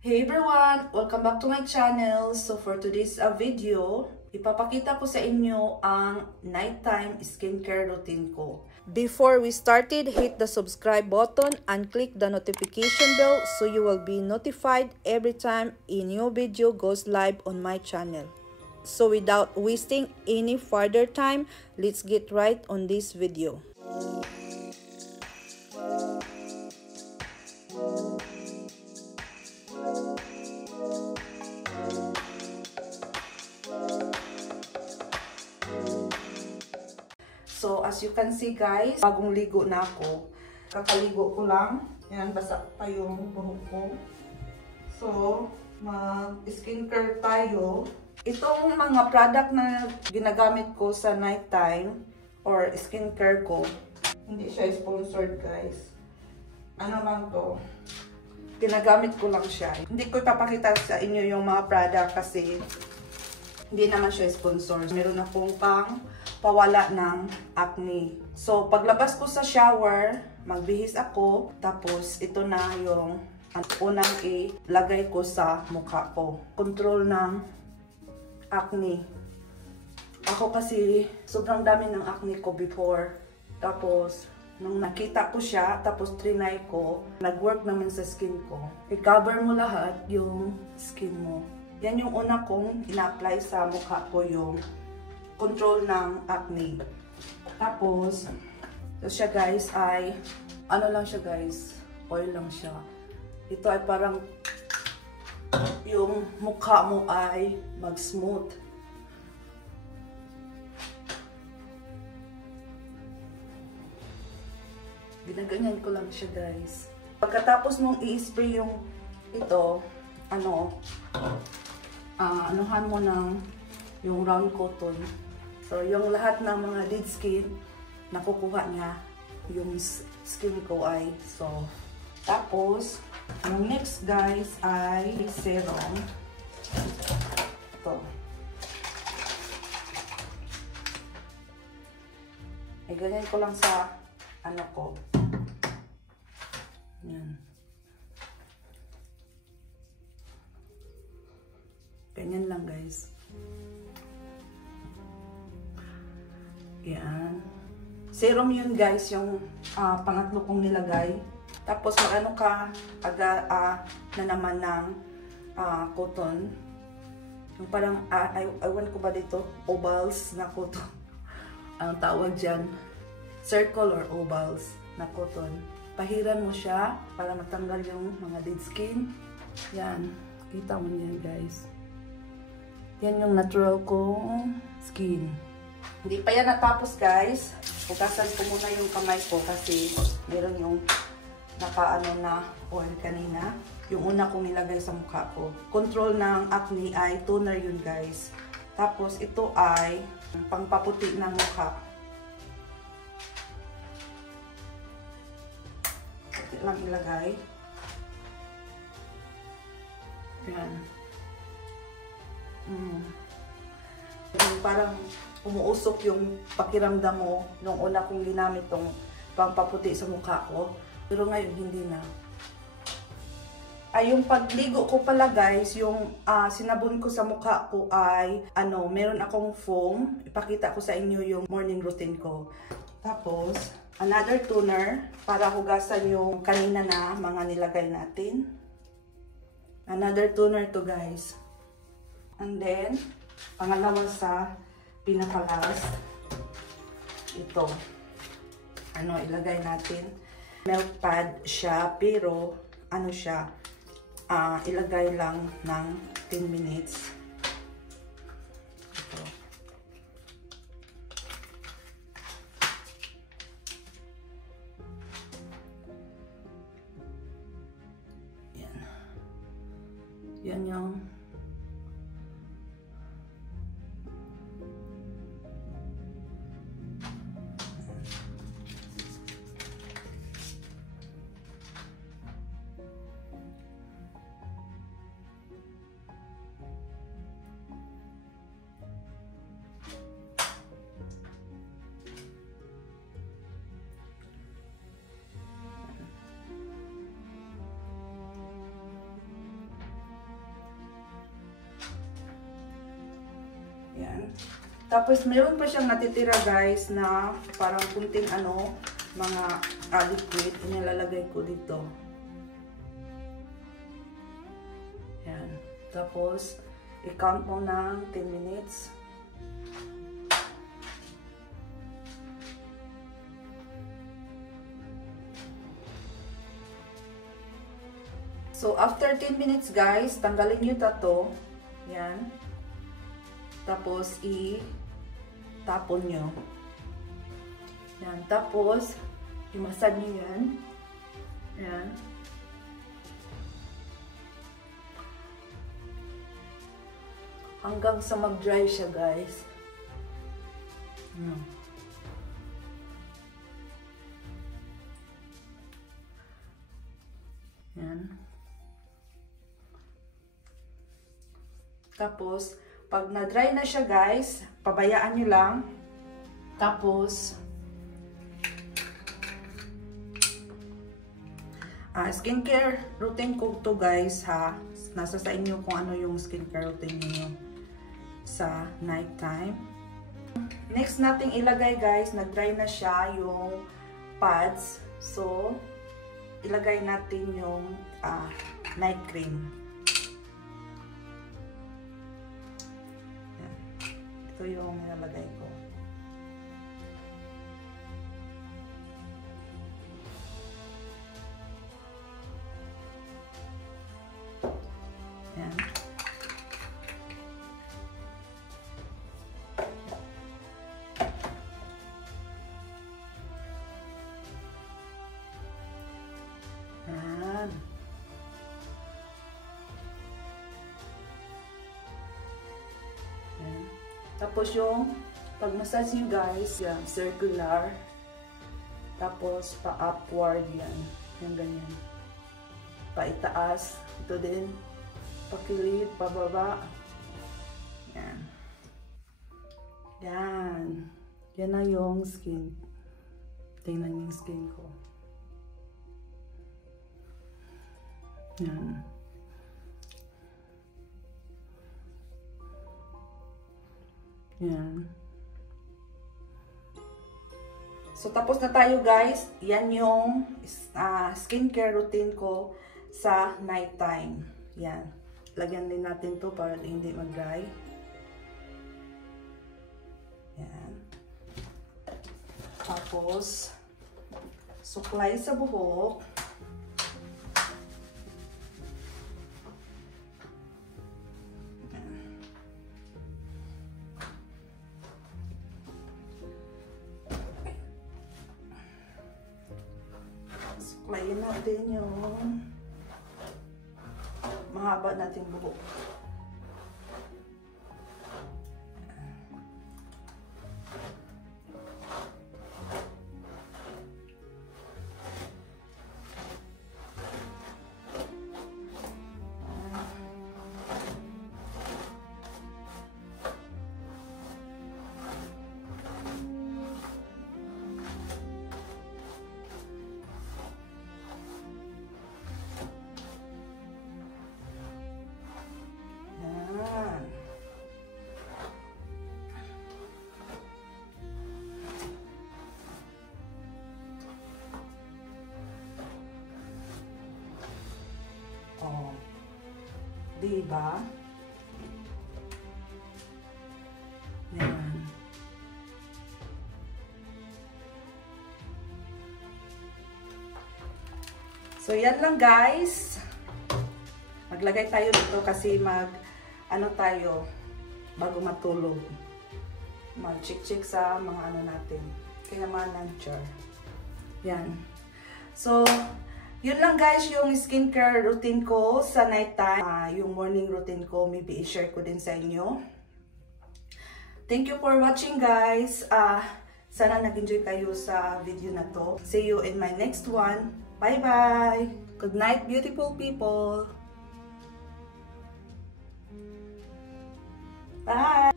Hey everyone! Welcome back to my channel. So for today's video, ipapakita ko sa inyo ang nighttime skincare routine ko. Before we started, hit the subscribe button and click the notification bell so you will be notified every time a new video goes live on my channel. So without wasting any further time, let's get right on this video. So, as you can see guys, bagong ligo na ako. Kakaligo ko lang. Yan, basa pa yung buhok ko. So, mag-skincare tayo. Itong mga product na ginagamit ko sa nighttime or skincare ko, hindi siya sponsored guys. Ano lang to? Ginagamit ko lang siya. Hindi ko ipapakita sa inyo yung mga product kasi hindi naman siya sponsor. Meron akong pang pawala ng acne. So, paglabas ko sa shower, magbihis ako. Tapos, ito na yung unang ilagay ko sa mukha ko. Control ng acne. Ako kasi, sobrang dami ng acne ko before. Tapos, nung nakita ko siya, tapos trinay ko, nag-work naman sa skin ko. I-cover mo lahat yung skin mo. Yan yung una kong ina-apply sa mukha ko, yung control ng acne. Tapos, siya guys ay, ano lang siya guys, oil lang siya. Ito ay parang, yung mukha mo ay mag-smooth. Ginaganyan ko lang siya guys. Pagkatapos mong i-spray yung ito, anuhan mo ng yung round cotton. So, yung lahat ng mga dead skin, nakukuha niya yung skin ko ay. So, tapos, yung next guys ay serum. Ito. Ay, ganyan ko lang sa ano ko. Yan. Ganyan lang guys. Yan. Serum yun guys, yung pangatlo kong nilagay. Tapos ano ka na naman ng cotton. Yung parang, ewan ko ba dito, ovals na cotton. Ang tawag dyan, circle or ovals na cotton. Pahiran mo siya para matanggal yung mga dead skin. Yan. Kita mo yan guys. Yan yung natural kong skin. Hindi pa yan natapos guys. Hugasan ko muna yung kamay ko kasi meron yung nakaano na oil kanina. Yung una kong nilagay sa mukha ko. Control ng acne ay toner yun guys. Tapos ito ay pangpaputi ng mukha. Puti lang ilagay. Yan. Parang umuusok yung pakiramdam mo nung una kong ginamit tong pampaputi sa mukha ko. Pero ngayon hindi na. Ay, yung pagligo ko pala guys, yung sinabon ko sa mukha ko ay, meron akong foam. Ipakita ko sa inyo yung morning routine ko. Tapos, another toner para hugasan yung kanina na mga nilagay natin. Another toner to guys. And then, pangalawa sa pinaka-last, ito, ilagay natin. Milk pad siya, pero, ilagay lang ng 10 minutes. Ito. Yan. Yan yung Yan. Tapos, meron pa siyang natitira guys na parang kunting mga liquid. Inilalagay ko dito. Yan. Tapos, i-count mo ng 10 minutes. So, after 10 minutes guys, tanggalin nyo tato. Yan. Tapos, tapon nyo. Yan. Tapos, imasad nyo yan. Yan. Hanggang sa mag-dry siya, guys. Yan. Yan. Tapos, pag na-dry na siya, guys, pabayaan nyo lang. Tapos, skincare routine ko to guys ha. Nasa sa inyo kung ano yung skincare routine niyo sa night time. Next nating ilagay guys, nag-dry na siya yung pads. So, ilagay natin yung night cream. Yan. Ito yung nilagay ko. Yan. Yan. Yan. Tapos yung pag-massage nyo guys, yan, circular. Tapos pa-upward yan. Yan ganyan. Pa-itaas. Ito din. Pakilid, pababa. Yan. Yan. Yan na yung skin. Tingnan yung skin ko. Yan. Yan. So, tapos na tayo guys. Yan yung skincare routine ko sa night time. Yan. Lagyan din natin to para hindi mag-dry. Yan. Tapos, suklay sa buhok. Suklayin natin yung mahaba nating buhok. Oh. Diba? Yan. So, yan lang guys. Maglagay tayo dito kasi tayo, bago matulog. Mag-check sa mga natin. Kayamanan, char. Yan. So, yun lang guys yung skincare routine ko sa night time. Yung morning routine ko, maybe i-share ko din sa inyo. Thank you for watching guys. Sana nag-enjoy kayo sa video na to. See you in my next one. Bye-bye. Good night, beautiful people. Bye.